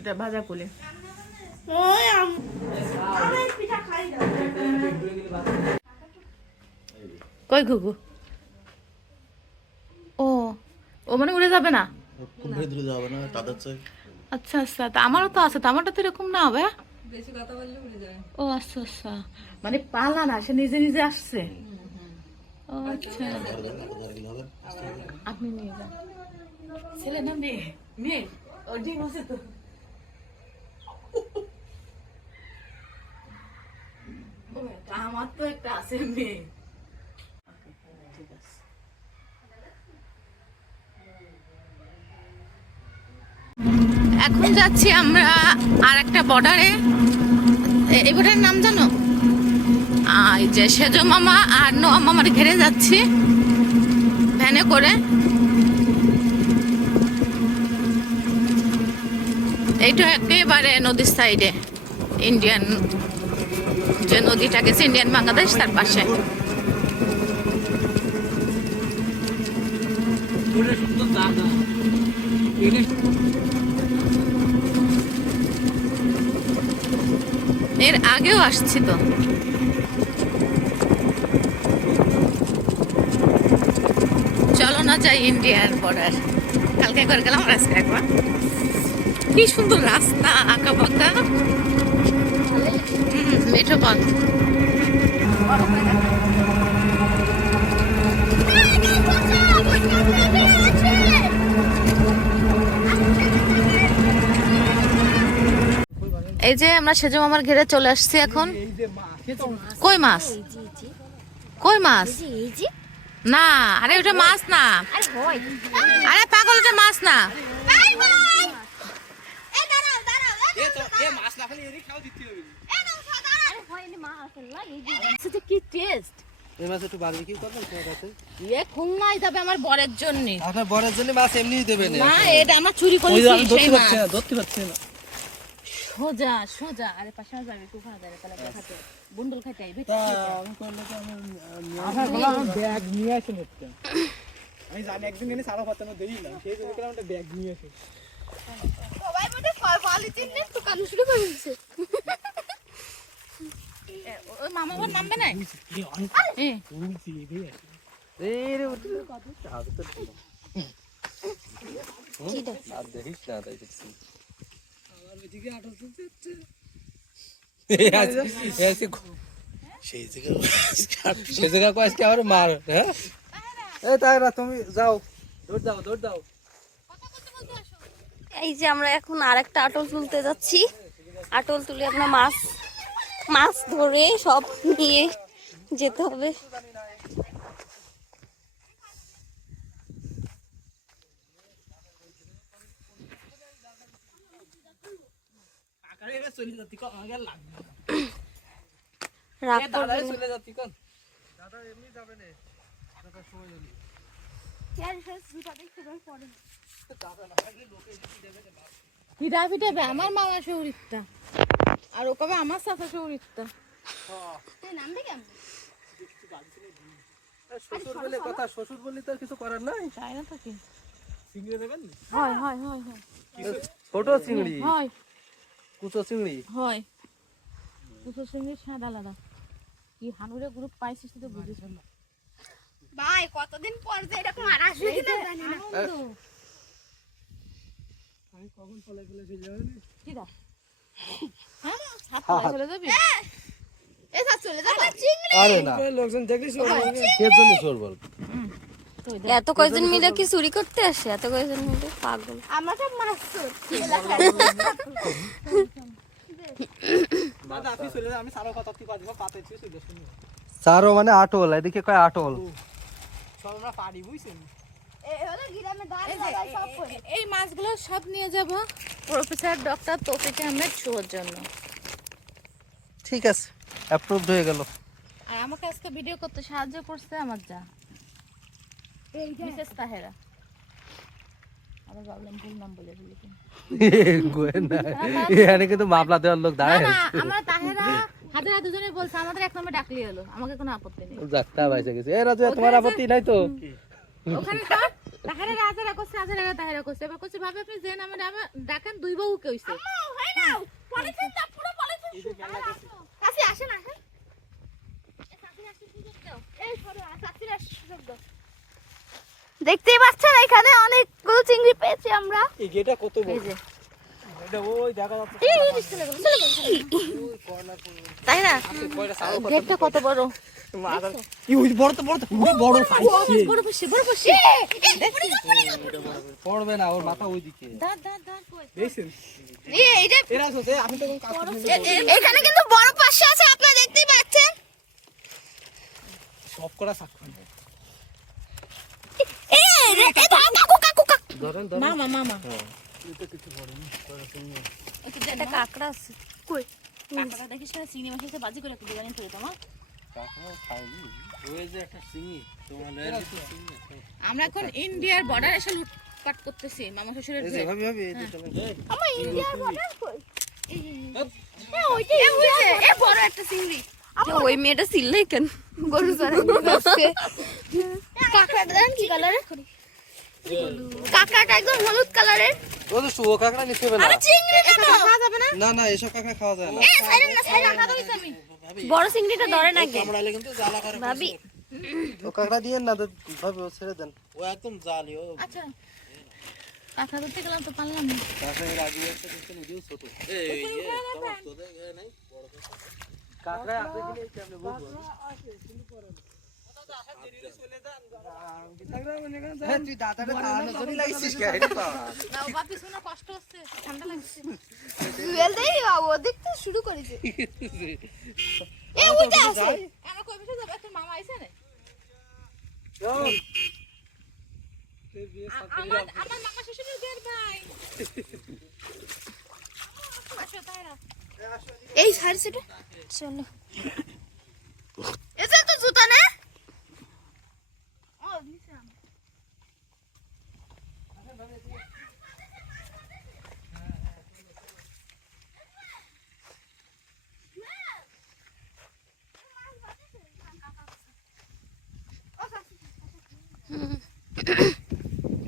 এটা ভাজা কুলি। কই ঘুঘু? ও ও মানে উড়ে যাবে না? খুব ভেতরে যাবে না তাদের চাই। আচ্ছা আচ্ছা, তা আমারও তো আছে, তো আমারটা তো এরকম না হবে। বেশি কথা বললে উড়ে যায়। ও আচ্ছা আচ্ছা, মানে পালা না, সে নিজে নিজে আসছে। ও আচ্ছা, আপনি নিয়ে যান। ছেলে না মেয়ে? মেয়ে। ও ডিম আছে তো। আমার তো একটা আছে মেয়ে। ঠিক আছে। এখন যাচ্ছি আমরা আর একটা বর্ডারে। এই বর্ডারের নাম জানো? এই যে সেজো মামা আর নোয়া মামার ঘেরে যাচ্ছি ভ্যানে করে। এইটা একেবারে নদীর সাইডে, ইন্ডিয়ান যে নদীটা গেছে ইন্ডিয়ান বাংলাদেশ, তার পাশে। এর আগেও আসছি তো। চলো না যাই ইন্ডিয়ার বর্ডার। কালকে একবার গেলাম, আজকে একবার। কি সুন্দর রাস্তা, আঁকা বাঁকা। মেঠো পথ। এই যে আমরা সেজো মামার ঘেরে চলে আসছি এখন। কই মাছ? কই মাছ? না, আরে ওটা মাছ না। আরে পাগল, ওটা মাছ না। কি টেস্ট! এই মাছ একটু বারবিকিউ করবেন তোমার কাছে? খুলনায় যাবে আমার বরের জন্য। আপনার বরের জন্য মাছ এমনিই দেবেন না, এটা আমরা চুরি করেছি। ধরতে পারছি না। সোজা সোজা, আরে পাশে যাবে কোখানে যাবে, তাহলে দেখাতে বুন্ডল খাইতে আইবে। আমি করলে তো আমি ব্যাগ নিয়ে আসেন একটা। আমি জানি একদিন গেলে সারা পাতানো দেরি না, সেই জন্য করে একটা ব্যাগ নিয়ে আসি। সবাই মধ্যে পলিথিন নিয়ে দোকান শুরু করে দিয়েছে। ওই মামা ওর নামবে না। দেখিস না তাই দেখছি। সেই জায়গা আজকে আবার মার। হ্যাঁ এই তাই না, তুমি যাও, দৌড় দাও দৌড় দাও। এই যে আমরা এখন আরেকটা আটল তুলতে যাচ্ছি। আটল তুলে আমরা মাছ ধরে সব নিয়ে যেতে হবে। আমার মামা শহরিতা, আর ও কবে আমার চাচা শহরিতা। শ্বশুর বলে কথা, শ্বশুর বলি তো কিছু করার নাই। তাই না থাকি। চিংড়ি দেবেন? হয় হয় হয় হয়। ছোট চিংড়ি? হয়। কুচো চিংড়ি? হয়। কুচো চিংড়ি স্বাদ আলাদা। কি হানুরে গ্রুপ পাইছিস তো বুঝিস না। ভাই কতদিন পর যে এরকম আর আসবে কিনা জানি না। আমি কখন ফলে ফেলে যাবে না? কি দা? হ্যাঁ, হাত চলে যাবি? এই স্যার চলে যাবে চিংড়ি। আরে না, লোকজন দেখলি সরবল, কে জন্য সরবল? এত কয়জন মিলে কি চুরি করতে আসে? এত কয়জন মিলে পাগল। আমরা সব মাছ চুরি এলাকায়। দাদা আপনি চলে যান, আমি সারা কথা কি পারবো পাতেছি চলে শুনি। সারো মানে আটল, এদিকে কয় আটল। সব আমরা পারি বুঝছেন। এই হলো গ্রামে দাঁড়ায় সব করে। এই মাছগুলো সব নিয়ে যাব প্রফেসর ডক্টর তৌফিক আহমেদ শোর জন্য। ঠিক আছে, অ্যাপ্রুভড হয়ে গেল। আর আমাকে আজকে ভিডিও করতে সাহায্য করছে আমার যা মিসেস তাহেরা। আমি ভাবলাম ভুল নাম বলে ফেলি। এখানে কিন্তু মামলা দেওয়ার লোক দাঁড়ায় না, আমরা তাহেরা হাজারা দুজনে বলছে, আমাদের এক নম্বর ডাকলি হলো, আমাকে কোনো আপত্তি নেই। যাক তা বাইসে গেছে। এ রাজু, তোমার আপত্তি নাই তো? ওখানে কাট তাহারে রাজারা করছে আজারা তাহারা করছে এবার করছে ভাবে আপনি যে নামে ডাকেন দুই বউ কে হইছে হয় না পলিথিন দাও পুরো পলিথিন কাছে আসে না হ্যাঁ দেখতেই পাচ্ছেন এখানে অনেকগুলো চিংড়ি পেয়েছি আমরা এই গেটটা কত বড় এই যে এটা ওই দেখা যাচ্ছে তাই না কয়টা সারো কত গেটটা কত বড় এই ওই বড় তো পুরো বড় সাইজ বড় বসে পড়বে না ওর মাথা ওইদিকে দাঁড় কই দেখছেন এইটা এরা আছে আমি তো কাজ এখানে কিন্তু বড় পাশে আছে আপনারা দেখতেই পাচ্ছেন সব করা সাক্ষী ধরেন মামা এটা কাকড়া আছে কই কাকাটা দেখিস না চিংড়ি মাছের সাথে বাজি করে একটু জানি তো তোমার ওই যে একটা সিঙ্গি তোমার আমরা এখন ইন্ডিয়ার বর্ডার এসে লুটপাট করতেছি মামা শ্বশুরের ঘরে। ভাবি ভাবি এই যে চলে আমার ইন্ডিয়ার বর্ডার কই ওইটা হইছে এ বড় একটা চিংড়ি ওই মেয়েটা সিললাই কেন গরু সারা আসছে কাকড়াটা দেন কি কালারের কাকড়াটা একদম হলুদ কালারের ও তো শুয়ো কাকড়া নিতে হবে না আরে চিংড়ি না খাওয়া যাবে না না না এসব কাকা খাওয়া যায় না এ সাইরেন না সাইরেন খাওয়া দিছি আমি বড় চিংড়িটা ধরে না কে কামড়ালে কিন্তু জ্বালা করে ভাবি ও কাকড়া দিয়ে না তো ভাবে ও ছেড়ে দেন ও একদম জালি ও আচ্ছা কাকা ধরতে গেলাম তো পারলাম না কাকা এর আগে একটা দেখছেন ওদিও ছোট এই তোমার তো দেখে নাই বড় কাকড়া আছে কি নেই কেমনে বুঝবো তুই দাদাটা খাওয়ানোর জন্য লাগিয়েছিস কে না বাপি শোনা কষ্ট হচ্ছে ঠান্ডা লাগছে জুয়েল দেই বাবু দেখতে শুরু করেছে এ ওইটা আছে আমরা কই বসে যাব একটা মামা আইছে না আমার মামা শ্বশুরের বের ভাই আচ্ছা তাইরা এই সাইড সেটা চলো এটা তো জুতা না ও নিছাম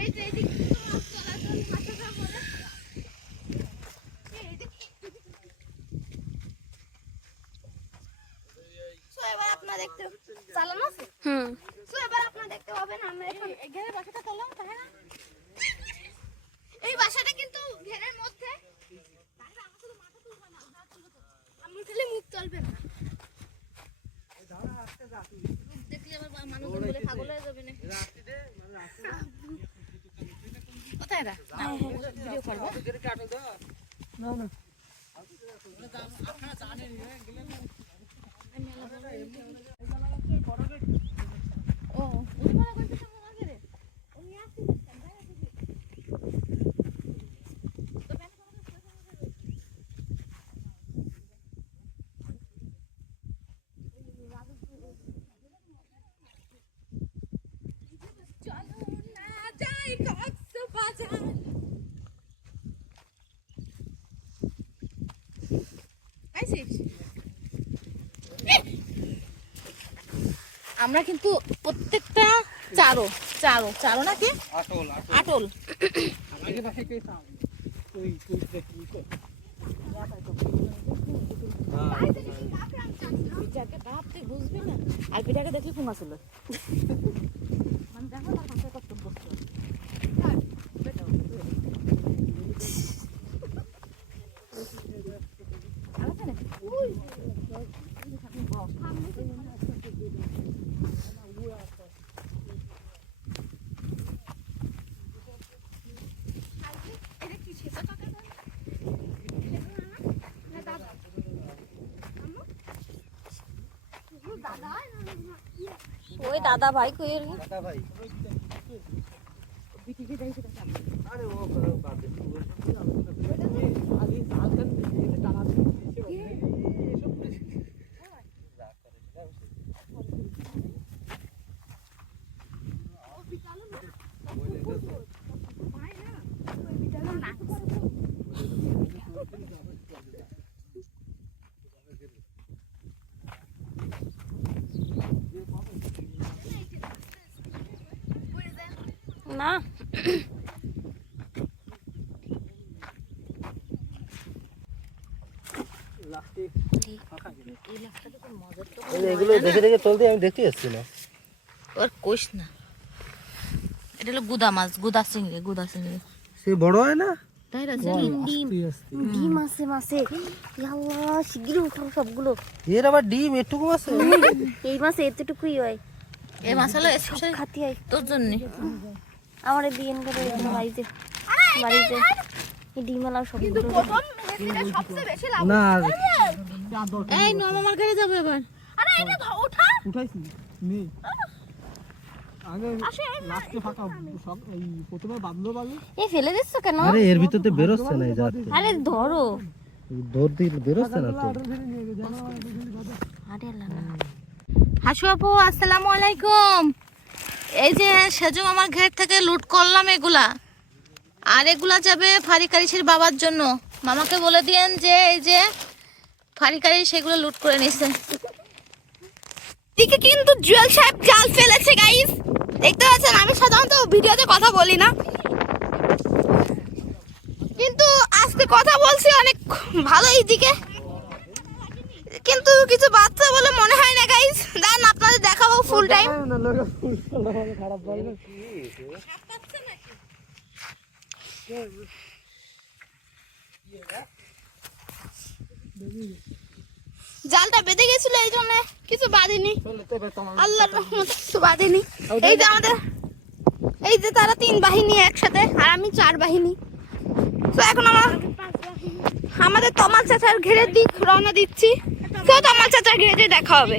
এই যে এদিকে মাছ চলাচল মাছটা বলে সো এবার আপনারা দেখতে চালানো আছে সো এবার আপনারা দেখতে পাবেন আমরা এখন ঘরের বাসাটা করলাম তাই না এই বাসাটা কিন্তু ঘেরের মধ্যে তাহলে আমার শুধু মাথা তুলবে না আমি উঠলে মুখ চলবে না দেখলে আবার মানুষ বলে পাগল হয়ে যাবে না কোথায় এরা ভিডিও করবো ও উসমানা কইতে মামা গেরে উনি আসি চলো না যাই কক্সবাজার আইছিস আমরা কিন্তু প্রত্যেকটা চারো নাকি আটল আটল আগে পাশে কে চাও তুই কি কর পিঠাকে ভাবতে বুঝবি না আর পিঠাকে দেখলে ফুঙা ছিল মানে দেখো তার পাশে কত বসছো ওই দাদা ভাই কই এর দাদা ভাই পিঠিকে যাই সেটা সামনে আরে ও করে বাদ দে আগে সালকান দিতে টানা দিতে এসব যা করে না এগুলো দেখে দেখে চলতে আমি দেখতে এসছি না। ওর কোষ না, এটা হলো গুদা মাছ, গুদা চিংড়ি, গুদা চিংড়ি। সে বড় হয় না? তাই না? ডিম আছে মাছে, আল্লাহ শিগগিরই উঠাও সবগুলো। এর আবার ডিম এটুকু আছে? এই মাছে এতটুকুই হয়, এই মাছ হলো স্পেশাল খাতি হয়। তোর জন্য। আমার বিয়েন করে বাড়িতে বাড়িতে এই ডিম আলাও সবগুলো। না এই নো মামার ঘরে যাবে এবার। উঠাইছি নেই আগে লাস্টে ফাঁকা সব এই প্রথমে বাঁধলো বাজে। এ ফেলে দিচ্ছ কেন? আরে এর ভিতরতে বেরোচ্ছে না এই যাচ্ছে। আরে ধরো। দৌড় দিয়ে বেরোচ্ছে না তো। আরে আল্লাহ না। হাসু আপু আসসালামু আলাইকুম। এই যে সেজু মামার ঘের থেকে লুট করলাম এগুলা, আর এগুলা যাবে ফারিকারিসের বাবার জন্য। মামাকে বলে দিয়েন যে এই যে ফারিকারি সেগুলো লুট করে নিছে। দিকে কিন্তু জুয়েল সাহেব জাল ফেলেছে গাইস, দেখতে পাচ্ছেন। আমি সাধারণত ভিডিওতে কথা বলি না, কিন্তু আজকে কথা বলছি অনেক ভালো এই দিকে, কিন্তু কিছু বাচ্চা বলে মনে হয় না গাইস। দাঁড়ান আপনাদের দেখাবো ফুল টাইম। খারাপ বলে জালটা বেঁধে গেছিল এই জন্য কিছু বাঁধেনি, আল্লাহর রহমতে কিছু বাঁধেনি। এই যে আমাদের, এই যে তারা 3 বাহিনী একসাথে আর আমি 4 বাহিনী। তো এখন আমাদের তমাল চাচার ঘেরের দিক রওনা দিচ্ছি। তো তমাল চাচার ঘেরে দেখা হবে।